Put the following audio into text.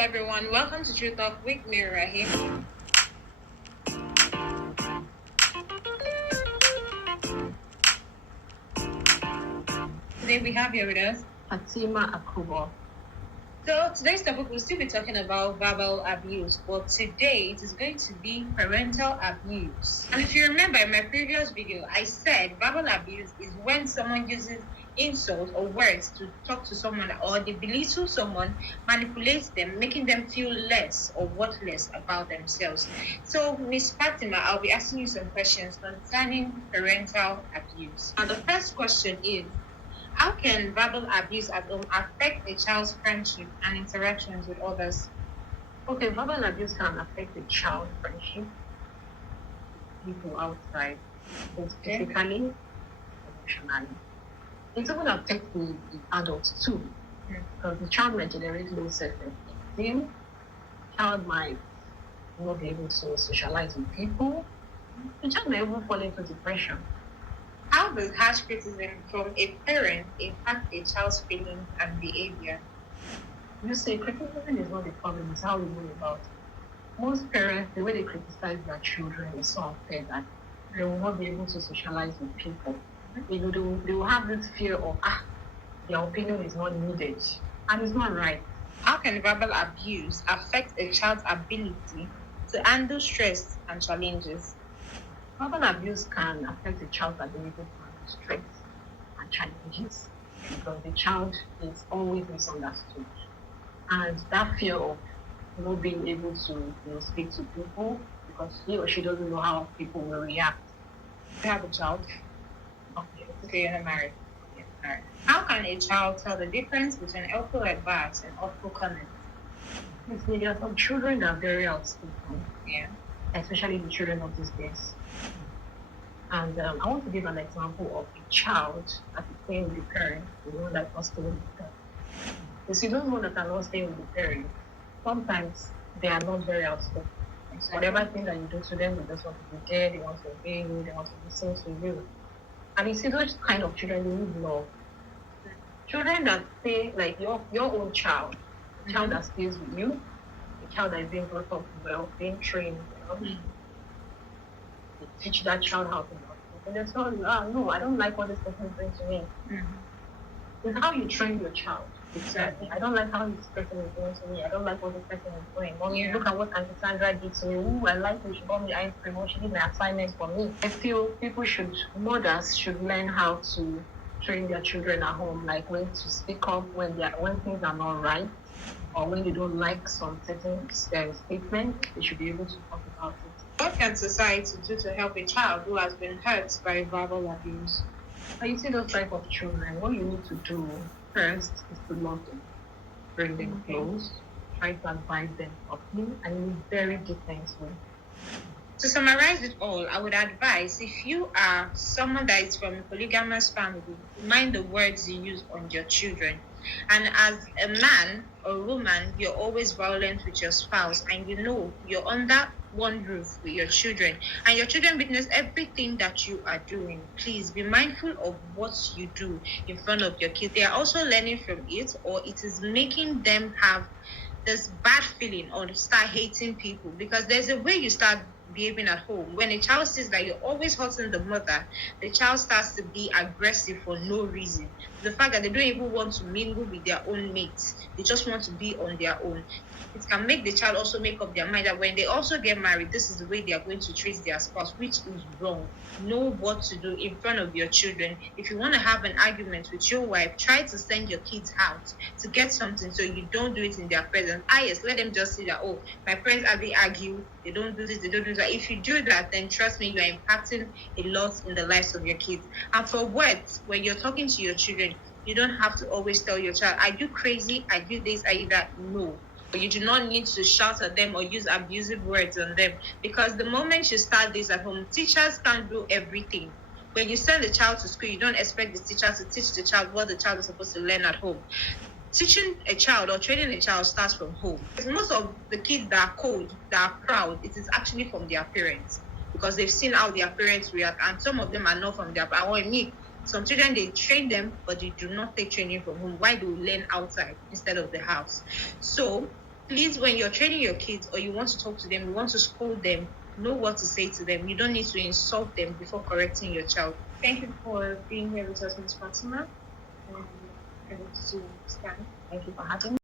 everyone. Welcome to True Talk with me, Raheem. Today we have here with us Fatima Akubo. So today's topic will still be talking about verbal abuse, but today it is going to be parental abuse. And if you remember in my previous video, I said verbal abuse is when someone uses insults or words to talk to someone, or they belittle someone, manipulates them, making them feel less or worthless about themselves. So, Miss Fatima, I'll be asking you some questions concerning parental abuse. And the first question is, how can verbal abuse at home affect a child's friendship and interactions with others? Okay, verbal abuse can affect a child's friendship with people outside, both physically, emotionally. It even affects the adults too, because the child might generate low self-esteem. The child might not be able to socialize with people. The child may even fall into depression. How does harsh criticism from a parent impact a child's feelings and behavior? You say criticism is not the problem, it's how we go about it. Most parents, the way they criticize their children is so unfair that they will not be able to socialize with people. They will have this fear of, their opinion is not needed, and it's not right. How can verbal abuse affect a child's ability to handle stress and challenges? Verbal abuse can affect a child's ability to handle stress and challenges because the child is always misunderstood. And that fear of not being able to speak to people because he or she doesn't know how people will react. You have a child? Okay, you're not married. Yes, married. How can a child tell the difference between helpful advice and awful comments? There are some children that are very outspoken. Yeah. Especially the children of these days. And I want to give an example of a child that is staying with the parent, the one that was staying with the parent. Because you don't know that are not staying with the parent, sometimes they are not very outspoken. So whatever thing that you do to them, they just want to be there, they want to obey you, they want to listen to you. And you see those kind of children, they need love. Children that stay like your own child, a child that stays with you, a child that is being brought up well, being trained well. They teach that child how to love. And they tell you, no, I don't like what this person is doing to me. It's how you train your child. Exactly. I don't like how this person is doing to me. I don't like what this person is doing. Mommy, look at what Auntie Sandra did to me. Ooh, I like when she bought me ice cream. She did my assignments for me. I feel mothers should learn how to train their children at home, like when to speak up when things are not right, or when they don't like some certain statements, they should be able to talk about it. What can society do to help a child who has been hurt by verbal abuse? You see those type of children, what you need to do first is to love them, bring them close, try to advise them properly, and in a very different way. To summarize it all, I would advise, if you are someone that is from a polygamous family, mind the words you use on your children. And as a man or woman, you're always violent with your spouse, and you know you're under one roof with your children, and your children witness everything that you are doing. Please be mindful of what you do in front of your kids. They are also learning from it, or it is making them have this bad feeling or start hating people, because there's a way you start behaving at home. When a child sees that you're always hurting the mother, the child starts to be aggressive for no reason. The fact that they don't even want to mingle with their own mates, they just want to be on their own. It can make the child also make up their mind that when they also get married, this is the way they are going to treat their spouse, which is wrong. Know what to do in front of your children. If you want to have an argument with your wife, try to send your kids out to get something so you don't do it in their presence. Yes, let them just see that, oh, my friends they argue, they don't do this, they don't do that. If you do that, then trust me, you are impacting a lot in the lives of your kids. And for words, when you're talking to your children, you don't have to always tell your child, are you crazy? Are you this? Are you that? No. But you do not need to shout at them or use abusive words on them, because the moment you start this at home, teachers can't do everything. When you send the child to school, you don't expect the teacher to teach the child what the child is supposed to learn at home. Teaching a child or training a child starts from home. Because most of the kids that are cold, that are proud, it is actually from their parents, because they've seen how their parents react, and some of them are not from their parents. Some children, they train them, but they do not take training from home. Why do we learn outside instead of the house? So please, when you're training your kids or you want to talk to them, you want to scold them, know what to say to them. You don't need to insult them before correcting your child. Thank you for being here with us, Ms. Fatima. And I hope to see you next time. Thank you for having me.